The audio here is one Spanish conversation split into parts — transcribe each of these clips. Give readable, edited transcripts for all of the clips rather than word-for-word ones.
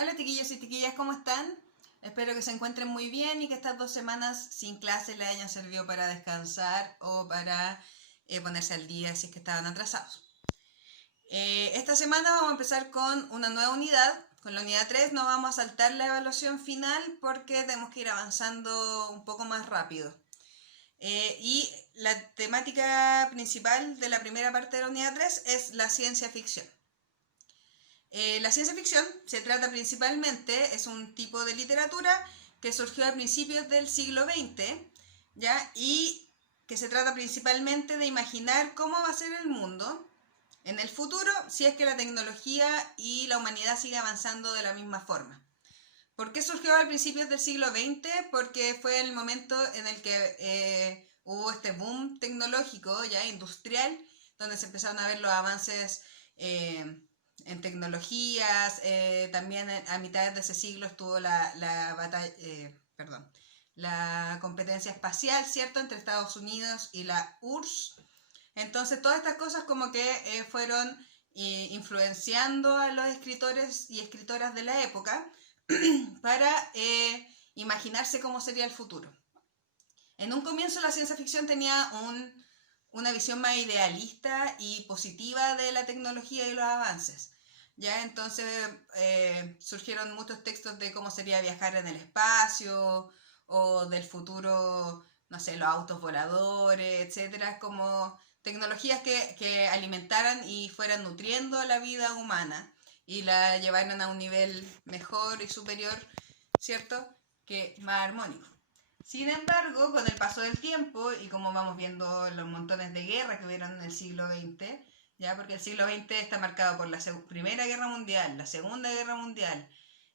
Hola chiquillos y chiquillas, ¿cómo están? Espero que se encuentren muy bien y que estas 2 semanas sin clase les hayan servido para descansar o para ponerse al día si es que estaban atrasados. Esta semana vamos a empezar con una nueva unidad. Con la unidad 3 no vamos a saltar la evaluación final porque tenemos que ir avanzando un poco más rápido. Y la temática principal de la primera parte de la unidad 3 es la ciencia ficción. La ciencia ficción se trata principalmente, es un tipo de literatura que surgió a principios del siglo XX, ¿ya? Y que se trata principalmente de imaginar cómo va a ser el mundo en el futuro si es que la tecnología y la humanidad sigue avanzando de la misma forma. ¿Por qué surgió a principios del siglo XX? Porque fue el momento en el que hubo este boom tecnológico, ya industrial, donde se empezaron a ver los avances en tecnologías. También a mitad de ese siglo estuvo la batalla, la competencia espacial, ¿cierto?, entre Estados Unidos y la URSS. Entonces todas estas cosas como que fueron influenciando a los escritores y escritoras de la época para imaginarse cómo sería el futuro. En un comienzo la ciencia ficción tenía una visión más idealista y positiva de la tecnología y los avances. Ya entonces surgieron muchos textos de cómo sería viajar en el espacio o del futuro, no sé, los autos voladores, etcétera, como tecnologías que alimentaran y fueran nutriendo la vida humana y la llevaran a un nivel mejor y superior, ¿cierto?, que más armónico. Sin embargo, con el paso del tiempo y como vamos viendo los montones de guerras que hubieron en el siglo XX, ya porque el siglo XX está marcado por la Primera Guerra Mundial, la Segunda Guerra Mundial,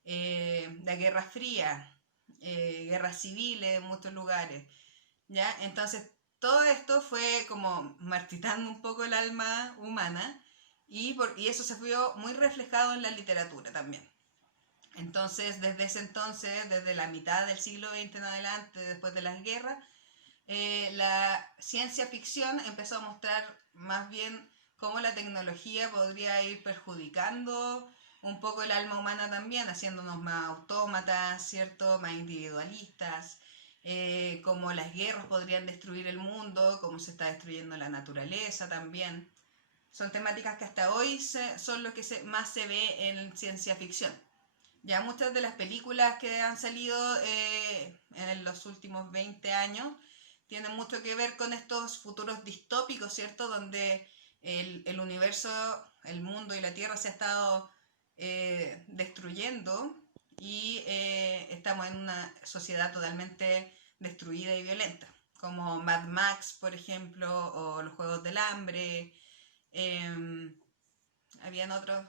la Guerra Fría, guerras civiles en muchos lugares, ya, entonces todo esto fue como martitando un poco el alma humana y eso se vio muy reflejado en la literatura también. Entonces, desde ese entonces, desde la mitad del siglo XX en adelante, después de las guerras, la ciencia ficción empezó a mostrar más bien cómo la tecnología podría ir perjudicando un poco el alma humana también, haciéndonos más autómatas, ¿cierto?, más individualistas, cómo las guerras podrían destruir el mundo, cómo se está destruyendo la naturaleza también. Son temáticas que hasta hoy son lo que más se ve en ciencia ficción. Ya muchas de las películas que han salido en los últimos 20 años tienen mucho que ver con estos futuros distópicos, ¿cierto?, donde el universo, el mundo y la Tierra se ha estado destruyendo y estamos en una sociedad totalmente destruida y violenta, como Mad Max, por ejemplo, o los Juegos del Hambre. Habían otros,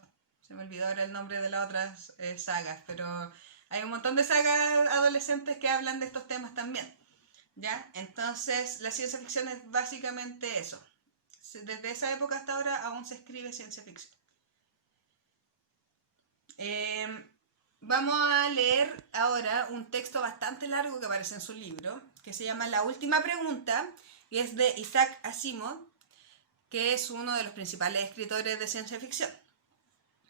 se me olvidó ahora el nombre de las otras sagas, pero hay un montón de sagas adolescentes que hablan de estos temas también, ¿ya? Entonces la ciencia ficción es básicamente eso. Desde esa época hasta ahora aún se escribe ciencia ficción. Vamos a leer ahora un texto bastante largo que aparece en su libro, que se llama La Última Pregunta, y es de Isaac Asimov, que es uno de los principales escritores de ciencia ficción.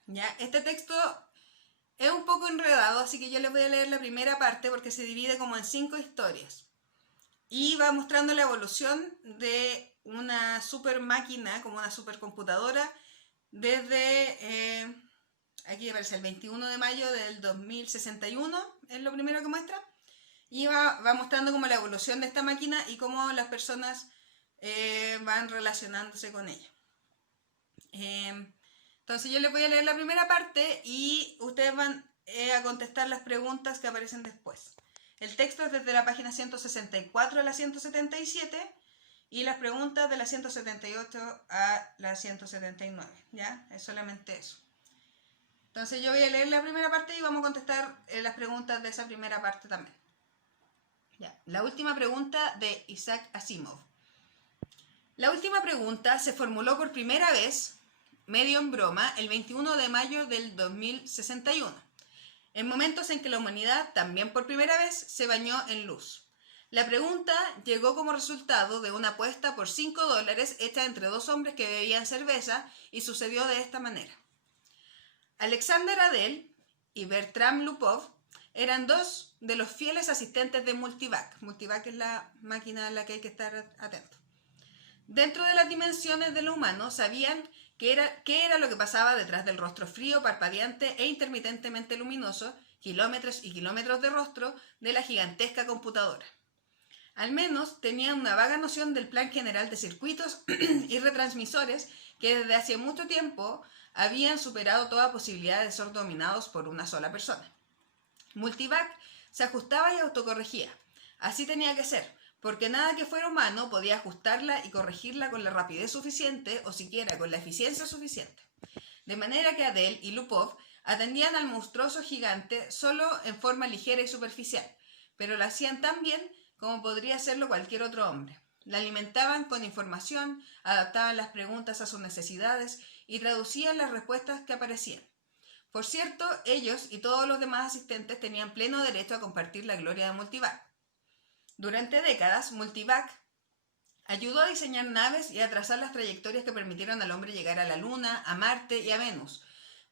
¿Ya? Este texto es un poco enredado, así que yo les voy a leer la primera parte porque se divide como en 5 historias. Y va mostrando la evolución de una super máquina, como una supercomputadora, desde, aquí aparece el 21 de mayo del 2061, es lo primero que muestra. Y va mostrando como la evolución de esta máquina y cómo las personas van relacionándose con ella. Entonces yo les voy a leer la primera parte y ustedes van a contestar las preguntas que aparecen después. El texto es desde la página 164 a la 177 y las preguntas de la 178 a la 179, ¿ya? Es solamente eso. Entonces yo voy a leer la primera parte y vamos a contestar las preguntas de esa primera parte también. ¿Ya? La última pregunta de Isaac Asimov. La última pregunta se formuló por primera vez, medio en broma, el 21 de mayo del 2061, en momentos en que la humanidad, también por primera vez, se bañó en luz. La pregunta llegó como resultado de una apuesta por $5 hecha entre 2 hombres que bebían cerveza y sucedió de esta manera. Alexander Adel y Bertram Lupov eran dos de los fieles asistentes de Multivac. Multivac es la máquina a la que hay que estar atento. Dentro de las dimensiones de lo humano sabían qué era lo que pasaba detrás del rostro frío, parpadeante e intermitentemente luminoso, kilómetros y kilómetros de rostro de la gigantesca computadora. Al menos tenían una vaga noción del plan general de circuitos y retransmisores que desde hace mucho tiempo habían superado toda posibilidad de ser dominados por una sola persona. Multivac se ajustaba y autocorregía. Así tenía que ser, porque nada que fuera humano podía ajustarla y corregirla con la rapidez suficiente o siquiera con la eficiencia suficiente. De manera que Adele y Lupov atendían al monstruoso gigante solo en forma ligera y superficial, pero lo hacían tan bien como podría hacerlo cualquier otro hombre. La alimentaban con información, adaptaban las preguntas a sus necesidades y traducían las respuestas que aparecían. Por cierto, ellos y todos los demás asistentes tenían pleno derecho a compartir la gloria de Multivac. Durante décadas, Multivac ayudó a diseñar naves y a trazar las trayectorias que permitieron al hombre llegar a la Luna, a Marte y a Venus.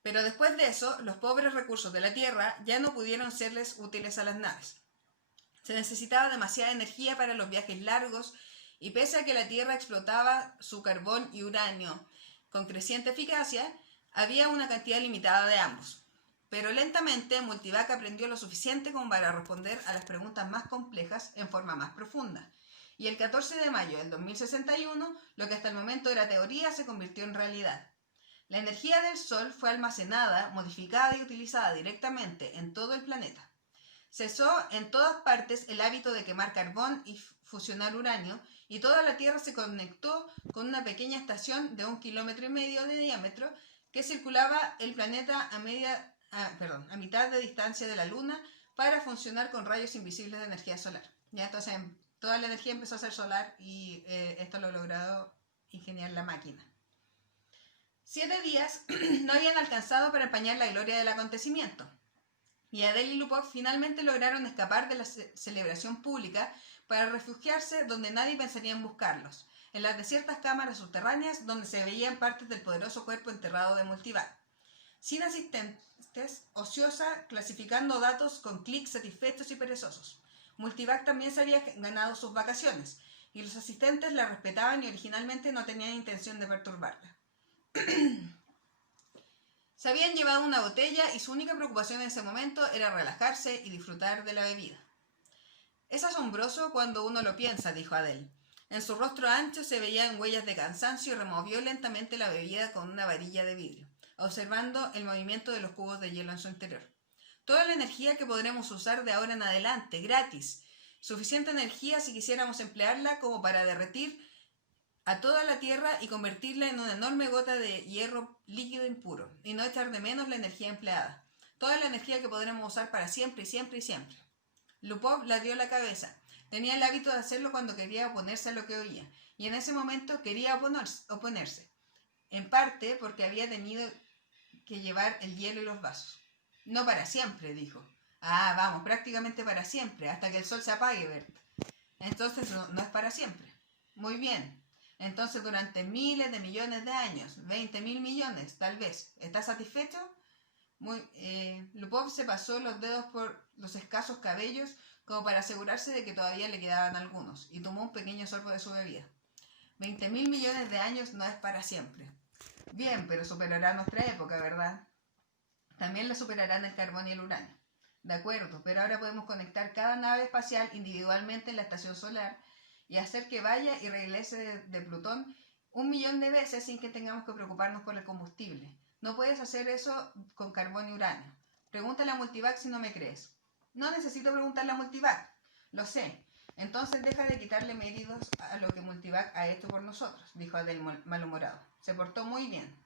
Pero después de eso, los pobres recursos de la Tierra ya no pudieron serles útiles a las naves. Se necesitaba demasiada energía para los viajes largos y pese a que la Tierra explotaba su carbón y uranio con creciente eficacia, había una cantidad limitada de ambos. Pero lentamente Multivac aprendió lo suficiente como para responder a las preguntas más complejas en forma más profunda. Y el 14 de mayo del 2061, lo que hasta el momento era teoría se convirtió en realidad. La energía del Sol fue almacenada, modificada y utilizada directamente en todo el planeta. Cesó en todas partes el hábito de quemar carbón y fusionar uranio, y toda la Tierra se conectó con una pequeña estación de 1,5 kilómetros de diámetro que circulaba el planeta a mitad de distancia de la Luna para funcionar con rayos invisibles de energía solar. Ya, entonces toda la energía empezó a ser solar y esto lo ha logrado ingeniar la máquina. 7 días no habían alcanzado para empañar la gloria del acontecimiento. Y Adele y Lupov finalmente lograron escapar de la celebración pública para refugiarse donde nadie pensaría en buscarlos, en las desiertas cámaras subterráneas donde se veían partes del poderoso cuerpo enterrado de Multivac. Sin asistentes, ociosa, clasificando datos con clics satisfechos y perezosos. Multivac también se había ganado sus vacaciones, y los asistentes la respetaban y originalmente no tenían intención de perturbarla. Se habían llevado una botella y su única preocupación en ese momento era relajarse y disfrutar de la bebida. Es asombroso cuando uno lo piensa, dijo Adele. En su rostro ancho se veían huellas de cansancio y removió lentamente la bebida con una varilla de vidrio, observando el movimiento de los cubos de hielo en su interior. Toda la energía que podremos usar de ahora en adelante, gratis. Suficiente energía si quisiéramos emplearla como para derretir a toda la Tierra y convertirla en una enorme gota de hierro líquido impuro, y no echar de menos la energía empleada. Toda la energía que podremos usar para siempre y siempre y siempre. Lupov la dio la cabeza. Tenía el hábito de hacerlo cuando quería oponerse a lo que oía, y en ese momento quería oponerse. En parte porque había tenido que llevar el hielo y los vasos. No para siempre, dijo. Ah, vamos, prácticamente para siempre, hasta que el sol se apague, Bert. Entonces no es para siempre. Muy bien. Entonces durante miles de millones de años, 20.000 millones tal vez, ¿estás satisfecho? Lupov se pasó los dedos por los escasos cabellos como para asegurarse de que todavía le quedaban algunos y tomó un pequeño sorbo de su bebida. 20.000 millones de años no es para siempre. Bien, pero superará nuestra época, ¿verdad? También la superarán el carbón y el uranio. De acuerdo, pero ahora podemos conectar cada nave espacial individualmente en la estación solar y hacer que vaya y regrese de Plutón 1.000.000 de veces sin que tengamos que preocuparnos por el combustible. No puedes hacer eso con carbón y uranio. Pregúntale a Multivac si no me crees. No necesito preguntarle a Multivac. Lo sé. Entonces deja de quitarle méritos a lo que Multivac ha hecho por nosotros, dijo Adele malhumorado. Se portó muy bien.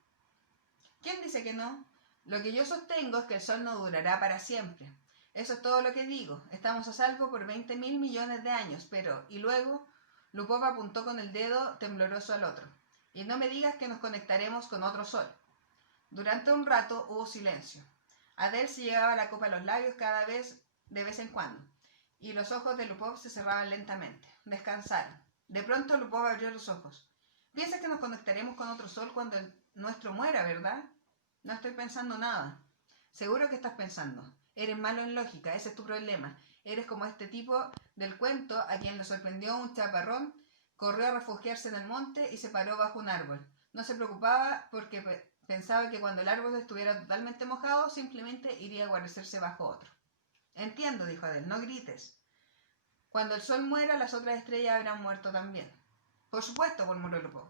¿Quién dice que no? Lo que yo sostengo es que el Sol no durará para siempre. Eso es todo lo que digo. Estamos a salvo por 20.000 millones de años, pero... ¿Y luego? Lupov apuntó con el dedo tembloroso al otro. Y no me digas que nos conectaremos con otro Sol. Durante un rato hubo silencio. Adele se llevaba la copa a los labios de vez en cuando, y los ojos de Lupov se cerraban lentamente. Descansaron. De pronto Lupov abrió los ojos. ¿Piensas que nos conectaremos con otro Sol cuando el nuestro muera, verdad? No estoy pensando nada. Seguro que estás pensando, eres malo en lógica, ese es tu problema. Eres como este tipo del cuento a quien le sorprendió un chaparrón, corrió a refugiarse en el monte y se paró bajo un árbol. No se preocupaba porque pensaba que cuando el árbol estuviera totalmente mojado, simplemente iría a guarecerse bajo otro. Entiendo, dijo Adele, no grites. Cuando el sol muera, las otras estrellas habrán muerto también. Por supuesto, murmuró Lupov.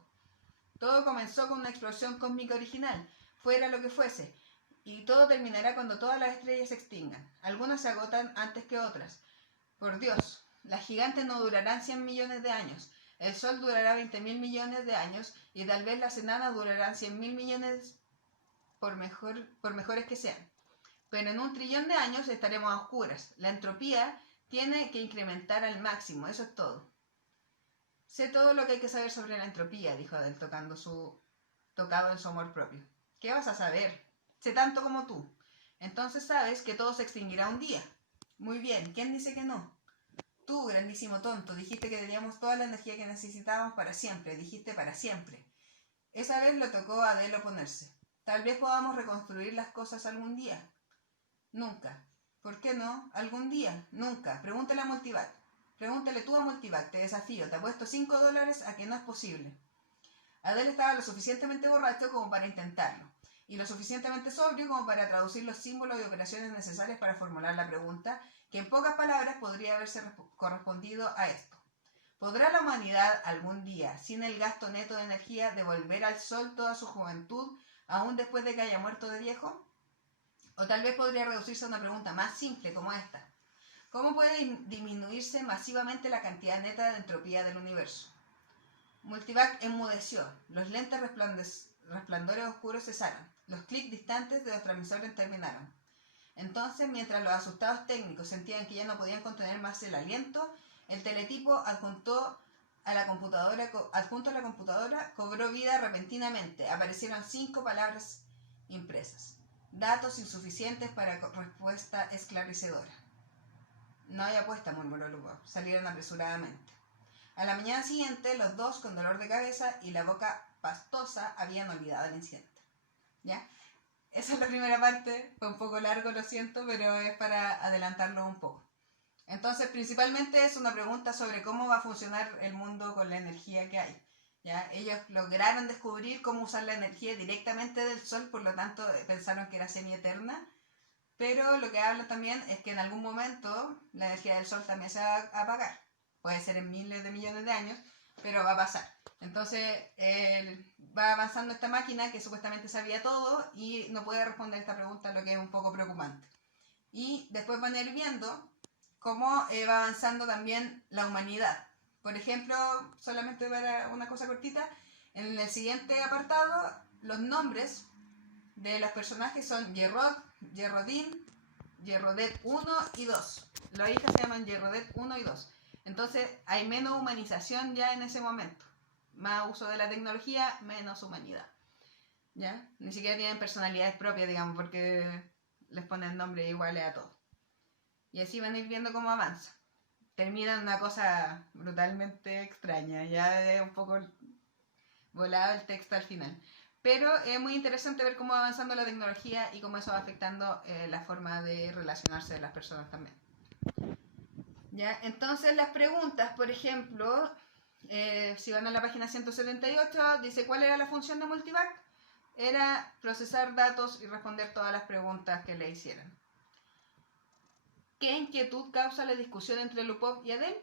Todo comenzó con una explosión cósmica original, fuera lo que fuese, y todo terminará cuando todas las estrellas se extingan. Algunas se agotan antes que otras. Por Dios, las gigantes no durarán 100 millones de años. El Sol durará 20.000 millones de años y tal vez las enanas durarán 100.000 millones por mejores que sean. Pero en 1 trillón de años estaremos a oscuras. La entropía tiene que incrementar al máximo, eso es todo. Sé todo lo que hay que saber sobre la entropía, dijo Adele, tocado en su amor propio. ¿Qué vas a saber? Sé tanto como tú. Entonces sabes que todo se extinguirá un día. Muy bien, ¿quién dice que no? Tú, grandísimo tonto, dijiste que teníamos toda la energía que necesitábamos para siempre, dijiste para siempre. Esa vez lo tocó a Adele oponerse. Tal vez podamos reconstruir las cosas algún día. Nunca. ¿Por qué no? ¿Algún día? Nunca. Pregúntale a Multivac. Pregúntale tú a Multivac, te desafío, te apuesto $5 a que no es posible. Adele estaba lo suficientemente borracho como para intentarlo, y lo suficientemente sobrio como para traducir los símbolos y operaciones necesarias para formular la pregunta, que en pocas palabras podría haberse correspondido a esto. ¿Podrá la humanidad algún día, sin el gasto neto de energía, devolver al Sol toda su juventud, aún después de que haya muerto de viejo? O tal vez podría reducirse a una pregunta más simple como esta. ¿Cómo puede disminuirse masivamente la cantidad neta de entropía del universo? Multivac enmudeció. Los lentes resplandores oscuros cesaron. Los clics distantes de los transmisores terminaron. Entonces, mientras los asustados técnicos sentían que ya no podían contener más el aliento, el teletipo adjunto a la computadora cobró vida repentinamente. Aparecieron 5 palabras impresas. Datos insuficientes para respuesta esclarecedora. No hay apuesta, murmuró Lupov. Salieron apresuradamente. A la mañana siguiente, los dos, con dolor de cabeza y la boca pastosa, habían olvidado el incidente. ¿Ya? Esa es la primera parte. Fue un poco largo, lo siento, pero es para adelantarlo un poco. Entonces, principalmente es una pregunta sobre cómo va a funcionar el mundo con la energía que hay. ¿Ya? Ellos lograron descubrir cómo usar la energía directamente del Sol, por lo tanto pensaron que era semi-eterna, pero lo que hablan también es que en algún momento la energía del Sol también se va a apagar. Puede ser en miles de millones de años, pero va a pasar. Entonces va avanzando esta máquina que supuestamente sabía todo y no puede responder esta pregunta, lo que es un poco preocupante. Y después van a ir viendo cómo va avanzando también la humanidad. Por ejemplo, solamente para una cosa cortita, en el siguiente apartado, los nombres de los personajes son Yerrod, Yerrodin, Yerrodet 1 y 2. Las hijas se llaman Yerrodet 1 y 2. Entonces hay menos humanización ya en ese momento. Más uso de la tecnología, menos humanidad. ¿Ya? Ni siquiera tienen personalidades propias, digamos, porque les ponen nombres iguales a todos. Y así van a ir viendo cómo avanza. Termina en una cosa brutalmente extraña. Ya es un poco volado el texto al final. Pero es muy interesante ver cómo va avanzando la tecnología y cómo eso va afectando la forma de relacionarse de las personas también. ¿Ya? Entonces las preguntas, por ejemplo, si van a la página 178, dice ¿cuál era la función de Multivac? Era procesar datos y responder todas las preguntas que le hicieran. ¿Qué inquietud causa la discusión entre Lupov y Adele?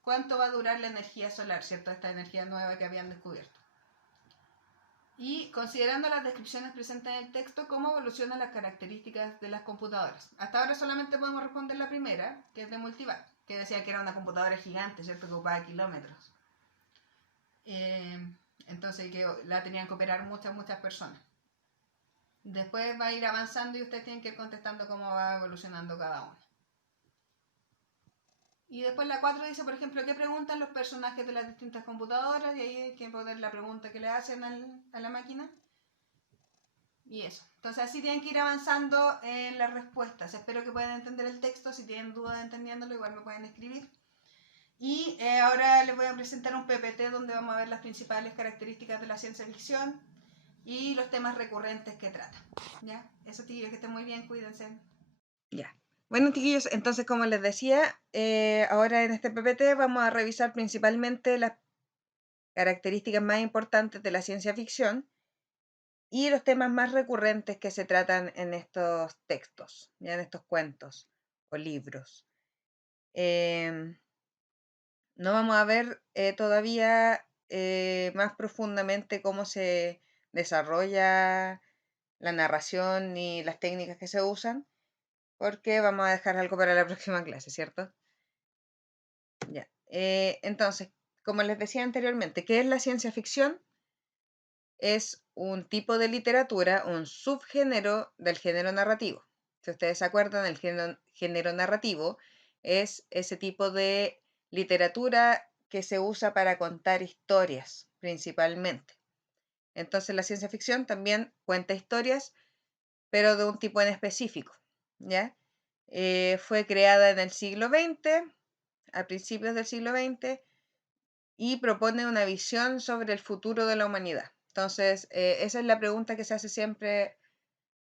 ¿Cuánto va a durar la energía solar, cierto? Esta energía nueva que habían descubierto. Y considerando las descripciones presentes en el texto, ¿cómo evolucionan las características de las computadoras? Hasta ahora solamente podemos responder la primera, que es de Multivac, que decía que era una computadora gigante, ¿cierto? Que ocupaba kilómetros. Entonces que la tenían que operar muchas personas. Después va a ir avanzando y ustedes tienen que ir contestando cómo va evolucionando cada una. Y después la 4 dice, por ejemplo, ¿qué preguntan los personajes de las distintas computadoras? Y ahí hay que poner la pregunta que le hacen a la máquina. Y eso. Entonces así tienen que ir avanzando en las respuestas. Espero que puedan entender el texto. Si tienen dudas entendiéndolo, igual me pueden escribir. Y ahora les voy a presentar un PPT donde vamos a ver las principales características de la ciencia ficción. y los temas recurrentes que trata. ¿Ya? Eso, chiquillos, que estén muy bien, cuídense. Ya. Bueno, chiquillos, entonces como les decía, ahora en este PPT vamos a revisar principalmente las características más importantes de la ciencia ficción y los temas más recurrentes que se tratan en estos textos, ya en estos cuentos o libros. No vamos a ver todavía más profundamente cómo se desarrolla la narración ni las técnicas que se usan, porque vamos a dejar algo para la próxima clase, ¿cierto? Ya. Entonces, como les decía anteriormente, ¿qué es la ciencia ficción? Es un tipo de literatura, un subgénero del género narrativo. Si ustedes se acuerdan, el género narrativo es ese tipo de literatura que se usa para contar historias principalmente. Entonces la ciencia ficción también cuenta historias, pero de un tipo en específico, ¿ya? Fue creada en el siglo XX, a principios del siglo XX, y propone una visión sobre el futuro de la humanidad. Entonces, esa es la pregunta que se hace siempre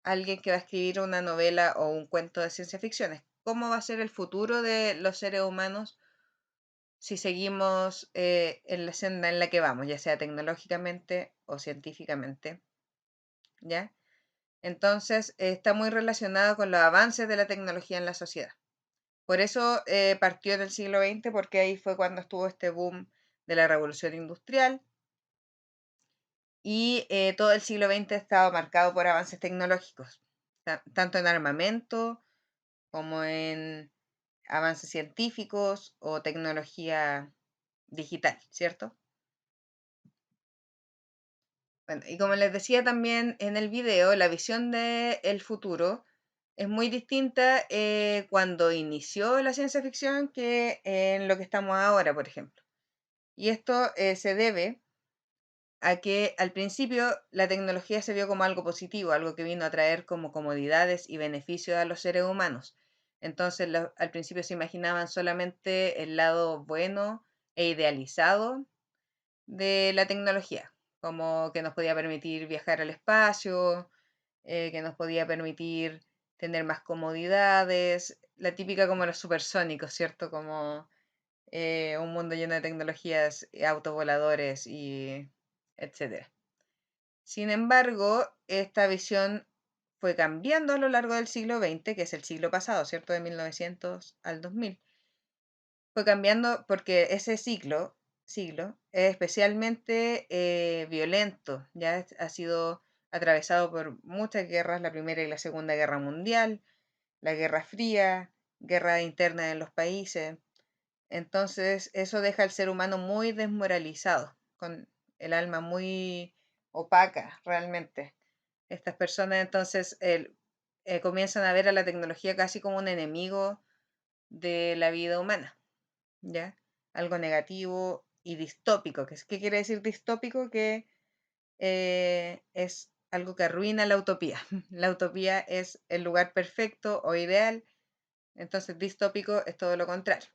alguien que va a escribir una novela o un cuento de ciencia ficción. Es, ¿cómo va a ser el futuro de los seres humanos si seguimos en la senda en la que vamos, ya sea tecnológicamente o científicamente? ¿Ya? Entonces, está muy relacionado con los avances de la tecnología en la sociedad. Por eso partió en el siglo XX, porque ahí fue cuando estuvo este boom de la revolución industrial y todo el siglo XX ha estado marcado por avances tecnológicos, tanto en armamento como en avances científicos o tecnología digital, ¿cierto? Bueno, y como les decía también en el video, la visión del futuro es muy distinta cuando inició la ciencia ficción que en lo que estamos ahora, por ejemplo. Y esto se debe a que al principio la tecnología se vio como algo positivo, algo que vino a traer como comodidades y beneficios a los seres humanos. Entonces al principio se imaginaban solamente el lado bueno e idealizado de la tecnología, como que nos podía permitir viajar al espacio, que nos podía permitir tener más comodidades, la típica como los supersónicos, ¿cierto? Como un mundo lleno de tecnologías, autovoladores y etcétera. Sin embargo, esta visión fue cambiando a lo largo del siglo XX, que es el siglo pasado, ¿cierto? De 1900 al 2000. Fue cambiando porque ese siglo es especialmente violento, ya ha sido atravesado por muchas guerras, la Primera y la Segunda Guerra Mundial, la Guerra Fría, guerra interna en los países. Entonces, eso deja al ser humano muy desmoralizado, con el alma muy opaca realmente. Estas personas entonces comienzan a ver a la tecnología casi como un enemigo de la vida humana, ¿ya? Algo negativo y distópico. ¿Qué quiere decir distópico? Que es algo que arruina la utopía. La utopía es el lugar perfecto o ideal, entonces distópico es todo lo contrario.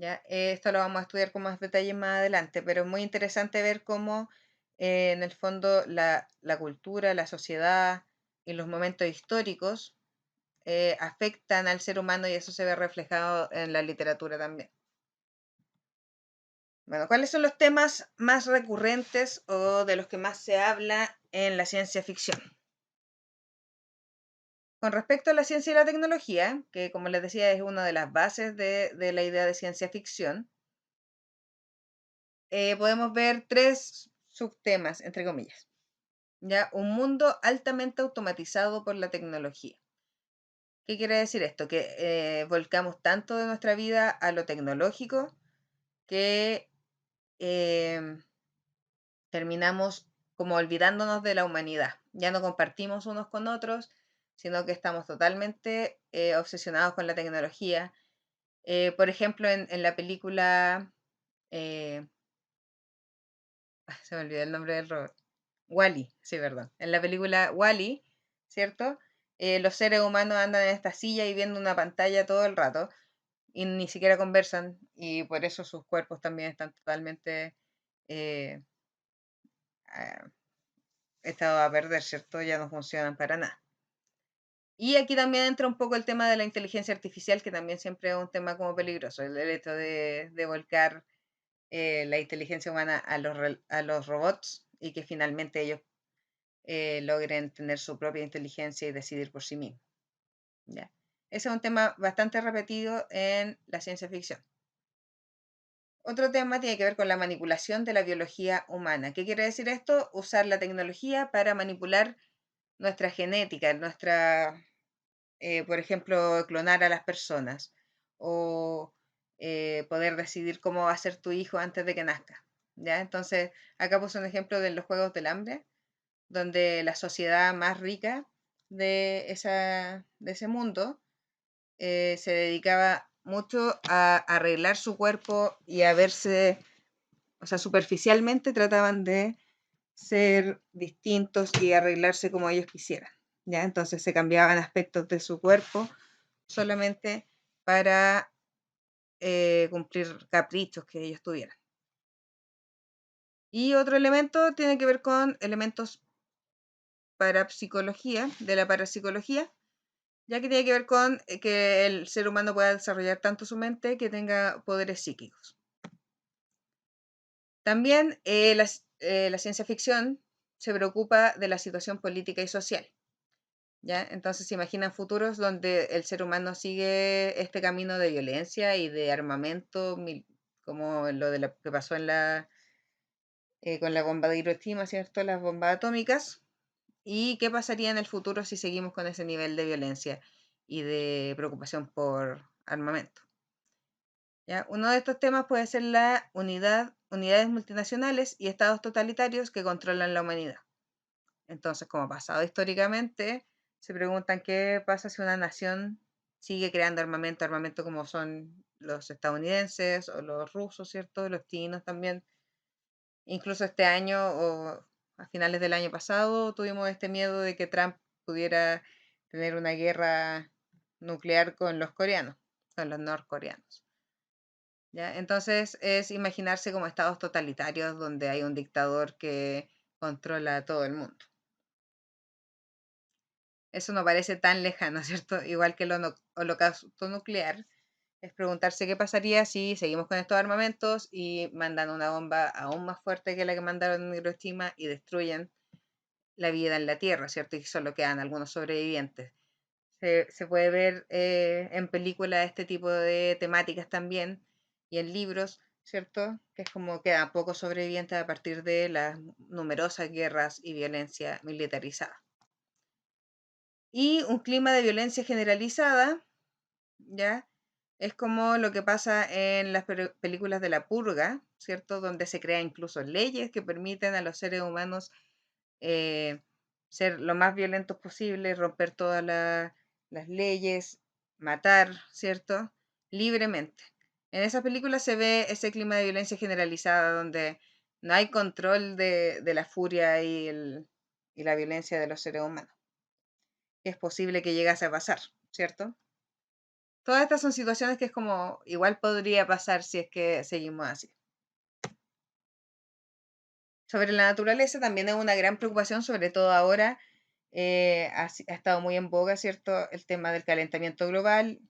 ¿Ya? Esto lo vamos a estudiar con más detalle más adelante, pero es muy interesante ver cómo en el fondo la cultura, la sociedad y los momentos históricos afectan al ser humano y eso se ve reflejado en la literatura también. Bueno, ¿cuáles son los temas más recurrentes o de los que más se habla en la ciencia ficción? Con respecto a la ciencia y la tecnología, que como les decía es una de las bases de la idea de ciencia ficción, podemos ver tres subtemas, entre comillas. ¿Ya? Un mundo altamente automatizado por la tecnología. ¿Qué quiere decir esto? Que volcamos tanto de nuestra vida a lo tecnológico que terminamos como olvidándonos de la humanidad. Ya no compartimos unos con otros, sino que estamos totalmente obsesionados con la tecnología. Por ejemplo, en la película, eh, se me olvidó el nombre del robot. Wall-E, sí, perdón. En la película Wall-E, ¿cierto? Los seres humanos andan en esta silla y viendo una pantalla todo el rato y ni siquiera conversan y por eso sus cuerpos también están totalmente echado a perder, ¿cierto? Ya no funcionan para nada. Y aquí también entra un poco el tema de la inteligencia artificial, que también siempre es un tema como peligroso, el hecho de volcar la inteligencia humana a los robots y que finalmente ellos logren tener su propia inteligencia y decidir por sí mismos. ¿Ya? Ese es un tema bastante repetido en la ciencia ficción. Otro tema tiene que ver con la manipulación de la biología humana. ¿Qué quiere decir esto? Usar la tecnología para manipular nuestra genética, por ejemplo, clonar a las personas o poder decidir cómo va a ser tu hijo antes de que nazca. ¿Ya? Entonces, acá puse un ejemplo de los Juegos del Hambre, donde la sociedad más rica de ese mundo se dedicaba mucho a arreglar su cuerpo y a verse, o sea, superficialmente trataban de ser distintos y arreglarse como ellos quisieran. ¿Ya? Entonces se cambiaban aspectos de su cuerpo solamente para cumplir caprichos que ellos tuvieran. Y otro elemento tiene que ver con elementos parapsicología, de la parapsicología, ya que tiene que ver con que el ser humano pueda desarrollar tanto su mente que tenga poderes psíquicos. También la ciencia ficción se preocupa de la situación política y social. ¿Ya? Entonces se imaginan futuros donde el ser humano sigue este camino de violencia y de armamento, como lo de que pasó con la bomba de Hiroshima, ¿cierto? Las bombas atómicas. ¿Y qué pasaría en el futuro si seguimos con ese nivel de violencia y de preocupación por armamento? ¿Ya? Uno de estos temas puede ser la unidades multinacionales y estados totalitarios que controlan la humanidad. Entonces, como ha pasado históricamente, se preguntan qué pasa si una nación sigue creando armamento como son los estadounidenses o los rusos, ¿cierto? Los chinos también. Incluso este año o a finales del año pasado tuvimos este miedo de que Trump pudiera tener una guerra nuclear con los coreanos, con los norcoreanos. ¿Ya? Entonces es imaginarse como estados totalitarios donde hay un dictador que controla a todo el mundo. Eso no parece tan lejano, ¿cierto? Igual que el holocausto nuclear, es preguntarse qué pasaría si seguimos con estos armamentos y mandan una bomba aún más fuerte que la que mandaron en Hiroshima y destruyen la vida en la Tierra, ¿cierto? Y solo quedan algunos sobrevivientes. Se puede ver en películas este tipo de temáticas también y en libros, ¿cierto? Que es como quedan pocos sobrevivientes a partir de las numerosas guerras y violencia militarizada. Y un clima de violencia generalizada, ¿ya? Es como lo que pasa en las películas de la purga, ¿cierto? Donde se crean incluso leyes que permiten a los seres humanos eh, ser lo más violentos posible, romper todas las leyes, matar, ¿cierto? Libremente. En esa película se ve ese clima de violencia generalizada donde no hay control de la furia y la violencia de los seres humanos. Es posible que llegase a pasar, ¿cierto? Todas estas son situaciones que es como igual podría pasar si es que seguimos así. Sobre la naturaleza también es una gran preocupación, sobre todo ahora ha estado muy en boga, ¿cierto? El tema del calentamiento global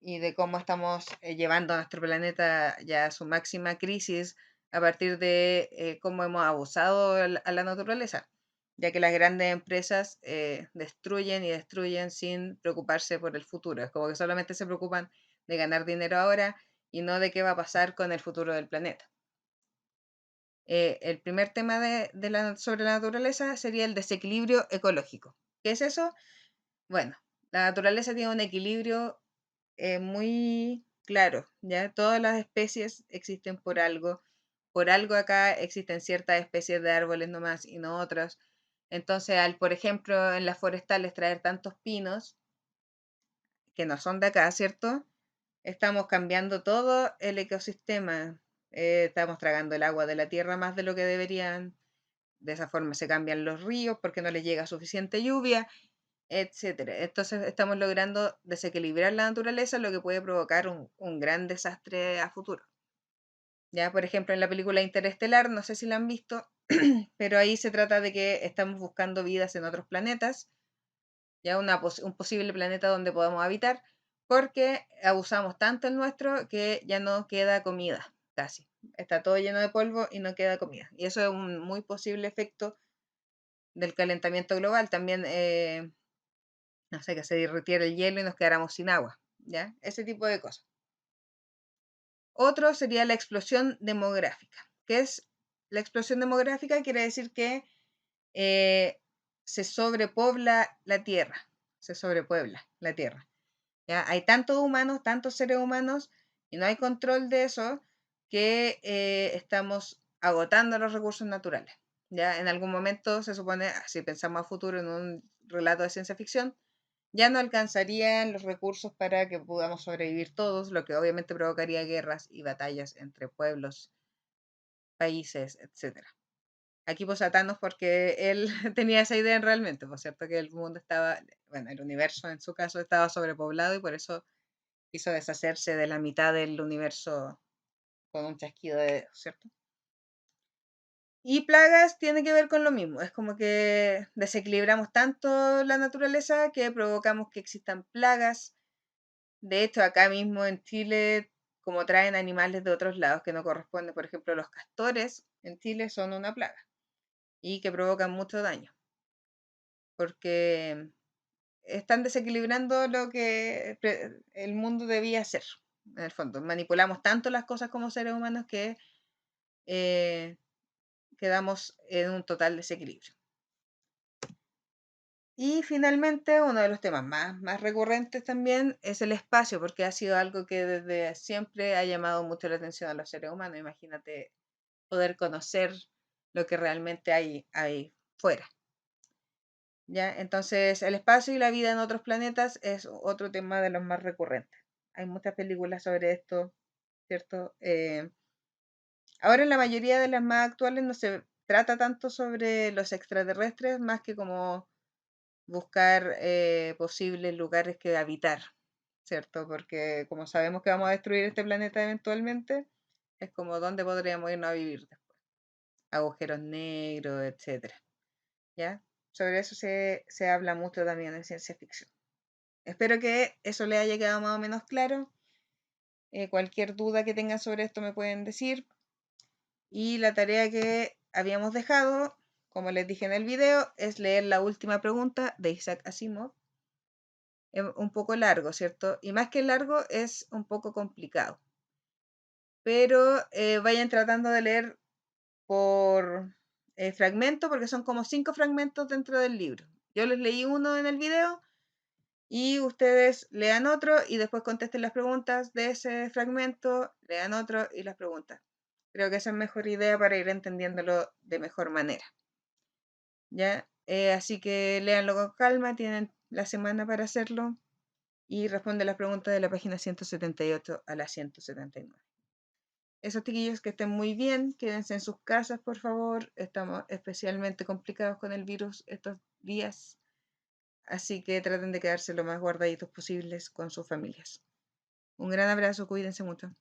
y de cómo estamos llevando a nuestro planeta ya a su máxima crisis a partir de cómo hemos abusado a la naturaleza, ya que las grandes empresas destruyen y destruyen sin preocuparse por el futuro. Es como que solamente se preocupan de ganar dinero ahora y no de qué va a pasar con el futuro del planeta. El primer tema sobre la naturaleza sería el desequilibrio ecológico. ¿Qué es eso? Bueno, la naturaleza tiene un equilibrio muy claro, ¿ya? Todas las especies existen por algo acá existen ciertas especies de árboles nomás y no otras. Entonces, por ejemplo, en las forestales traer tantos pinos que no son de acá, ¿cierto? Estamos cambiando todo el ecosistema. Estamos tragando el agua de la tierra más de lo que deberían. De esa forma se cambian los ríos porque no les llega suficiente lluvia, etcétera. Entonces estamos logrando desequilibrar la naturaleza, lo que puede provocar un gran desastre a futuro. Ya, por ejemplo, en la película Interestelar, no sé si la han visto, pero ahí se trata de que estamos buscando vidas en otros planetas, ya un posible planeta donde podamos habitar, porque abusamos tanto el nuestro que ya no queda comida, casi. Está todo lleno de polvo y no queda comida. Y eso es un muy posible efecto del calentamiento global. También, no sé, que se derritiera el hielo y nos quedáramos sin agua, ¿ya? Ese tipo de cosas. Otro sería la explosión demográfica. ¿Qué es la explosión demográfica? Quiere decir que se sobrepobla la Tierra, se sobrepuebla la Tierra. ¿Ya? Hay tantos humanos, tantos seres humanos, y no hay control de eso, que estamos agotando los recursos naturales. ¿Ya? En algún momento se supone, si pensamos a futuro en un relato de ciencia ficción, ya no alcanzarían los recursos para que podamos sobrevivir todos, lo que obviamente provocaría guerras y batallas entre pueblos, países, etc. Aquí pues a Thanos porque él tenía esa idea realmente, por cierto que el mundo estaba, bueno, el universo en su caso estaba sobrepoblado y por eso quiso deshacerse de la mitad del universo con un chasquido de dedos, ¿cierto? Y plagas tiene que ver con lo mismo, es como que desequilibramos tanto la naturaleza que provocamos que existan plagas. De hecho, acá mismo en Chile, como traen animales de otros lados que no corresponden, por ejemplo, los castores en Chile son una plaga y que provocan mucho daño, porque están desequilibrando lo que el mundo debía ser, en el fondo. Manipulamos tanto las cosas como seres humanos que eh, quedamos en un total desequilibrio. Y finalmente, uno de los temas más recurrentes también es el espacio, porque ha sido algo que desde siempre ha llamado mucho la atención a los seres humanos. Imagínate poder conocer lo que realmente hay ahí fuera. ¿Ya? Entonces, el espacio y la vida en otros planetas es otro tema de los más recurrentes. Hay muchas películas sobre esto, ¿cierto? Ahora en la mayoría de las más actuales no se trata tanto sobre los extraterrestres, más que como buscar posibles lugares que habitar, ¿cierto? Porque como sabemos que vamos a destruir este planeta eventualmente, es como dónde podríamos irnos a vivir después. Agujeros negros, etcétera. ¿Ya? Sobre eso se habla mucho también en ciencia ficción. Espero que eso le haya quedado más o menos claro. Cualquier duda que tengan sobre esto me pueden decir. Y la tarea que habíamos dejado, como les dije en el video, es leer la última pregunta de Isaac Asimov. Es un poco largo, ¿cierto? Y más que largo, es un poco complicado. Pero vayan tratando de leer por fragmento, porque son como 5 fragmentos dentro del libro. Yo les leí uno en el video y ustedes lean otro y después contesten las preguntas de ese fragmento, lean otro y las preguntas. Creo que esa es mejor idea para ir entendiéndolo de mejor manera. ¿Ya? Así que léanlo con calma, tienen la semana para hacerlo y responde las preguntas de la página 178 a la 179. Esos chiquillos que estén muy bien, quédense en sus casas, por favor. Estamos especialmente complicados con el virus estos días. Así que traten de quedarse lo más guardaditos posibles con sus familias. Un gran abrazo, cuídense mucho.